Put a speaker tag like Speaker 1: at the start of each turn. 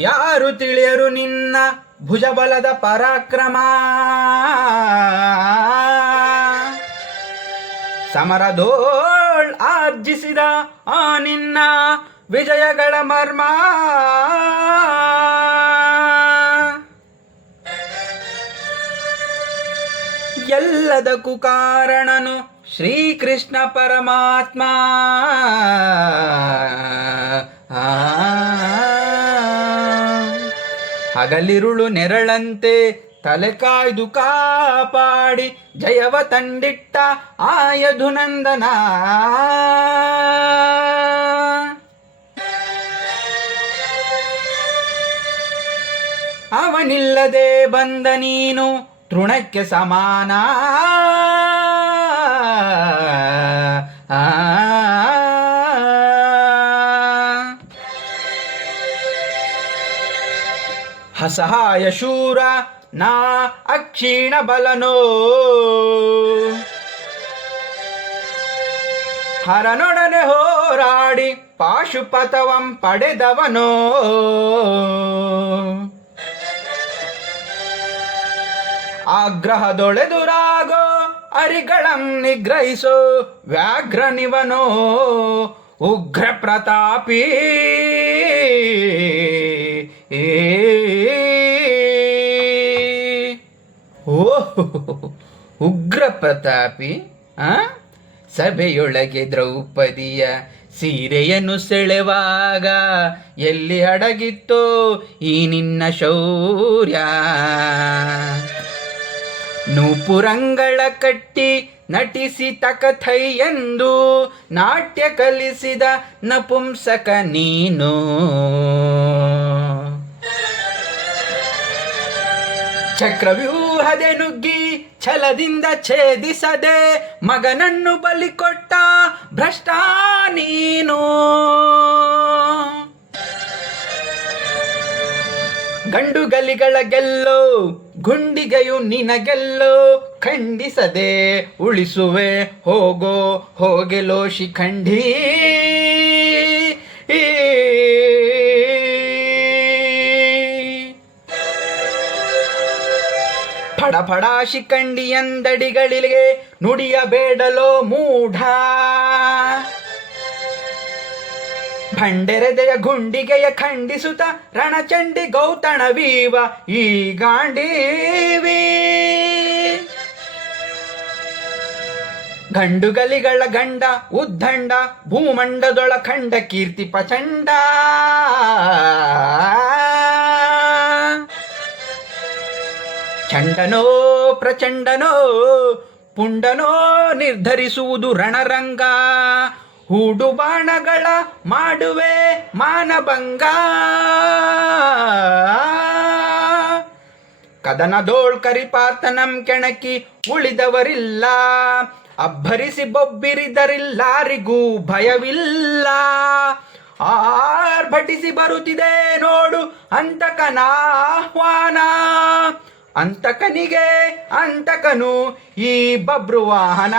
Speaker 1: ಯಾರು ತಿಳಿಯರು ನಿನ್ನ ಭುಜಬಲದ ಪರಾಕ್ರಮ ಸಮರದೋಳ್ ಆರ್ಜಿಸಿದ ಆ ನಿನ್ನ ವಿಜಯಗಳ ಮರ್ಮ ಎಲ್ಲದಕ್ಕೂ ಕಾರಣನು ಶ್ರೀಕೃಷ್ಣ ಪರಮಾತ್ಮ ಆ. ಹಗಲಿರುಳು ನೆರಳಂತೆ ತಲೆ ಕಾಯ್ದು ಕಾಪಾಡಿ ಜಯವ ತಂದಿಟ್ಟ ಆಯಧುನಂದನ ಅವನಿಲ್ಲದೆ ಬಂದ ನೀನು ತೃಣಕ್ಕೆ ಸಮಾನ. ಹಸಹಾಯ ಶೂರ, ನಾ ಅಕ್ಷೀಣ ಬಲನೋ. ಹರನೊಡನೆ ಹೋರಾಡಿ ಪಾಶುಪತವಂ ಪಡೆದವನೋ. ಆಗ್ರಹದೊಳೆದುರಾಗೋ, ಅರಿಗಳಂ ನಿಗ್ರಹಿಸೋ ವ್ಯಾಘ್ರನಿವನೋ ಉಗ್ರ ಪ್ರತಾಪಿ. ಏ ಉಗ್ರ ಪ್ರತಾಪಿ, ಆ? ಸಭೆಯೊಳಗೆ ದ್ರೌಪದಿಯ ಸೀರೆಯನ್ನು ಸೆಳೆವಾಗ ಎಲ್ಲಿ ಅಡಗಿತ್ತೋ ಈ ನಿನ್ನ ಶೌರ್ಯ. ನೂಪುರಂಗಳ ಕಟ್ಟಿ ನಟಿಸಿ ತಕಥೈ ಎಂದು ನಾಟ್ಯ ಕಲಿಸಿದ ನಪುಂಸಕ ನೀನು. ಚಕ್ರವ್ಯೂಹದೆ ನುಗ್ಗಿ ಛಲದಿಂದ ಛೇದಿಸದೆ ಮಗನನ್ನು ಬಲಿ ಕೊಟ್ಟ ಭ್ರಷ್ಟ ನೀನು. ಗಂಡು ಗಲಿಗಳ ಗೆಲ್ಲೋ, ಗುಂಡಿಗೆಯು ನಿನಗೆಲ್ಲೋ, ಖಂಡಿಸದೆ ಉಳಿಸುವೆ, ಹೋಗೋ, ಹೋಗೆಲೋ ಶಿಖಂಡಿ. ಶಿಖಂಡಿ ಎಂದಡಿಗಳಿಗೆ ನುಡಿಯಬೇಡಲೋ ಮೂಢ. ಭಂಡೆರೆದೆಯ ಗುಂಡಿಗೆಯ ಖಂಡಿಸುತ್ತ ರಣಚಂಡಿ ಗೌತಣವೀವ ಈ ಗಾಂಡೀವಿ ಗಂಡುಗಲಿಗಳ ಗಂಡ ಉದ್ದಂಡ, ಭೂಮಂಡದೊಳ ಖಂಡ ಕೀರ್ತಿ ಪ್ರಚಂಡ. ಚಂಡನೋ ಪ್ರಚಂಡನೋ, ಪುಂಡನೋ ನಿರ್ಧರಿಸುವುದು ರಣರಂಗ. ಹೂಡು ಬಾಣಗಳ ಮಾಡುವೆ ಮಾನಭಂಗ. ಕದನದೋಳ್ ಕರಿಪಾತನಂ ಕೆಣಕಿ ಉಳಿದವರಿಲ್ಲ. ಅಬ್ಬರಿಸಿ ಬೊಬ್ಬಿರಿದರಿಲ್ಲಾರಿಗೂ ಭಯವಿಲ್ಲ. ಆರ್ಭಟಿಸಿ ಬರುತ್ತಿದೆ ನೋಡು ಅಂತಕನ ಆಹ್ವಾನ. ಅಂತಕನಿಗೆ ಅಂತಕನು ಈ ಬಬ್ರುವಾಹನ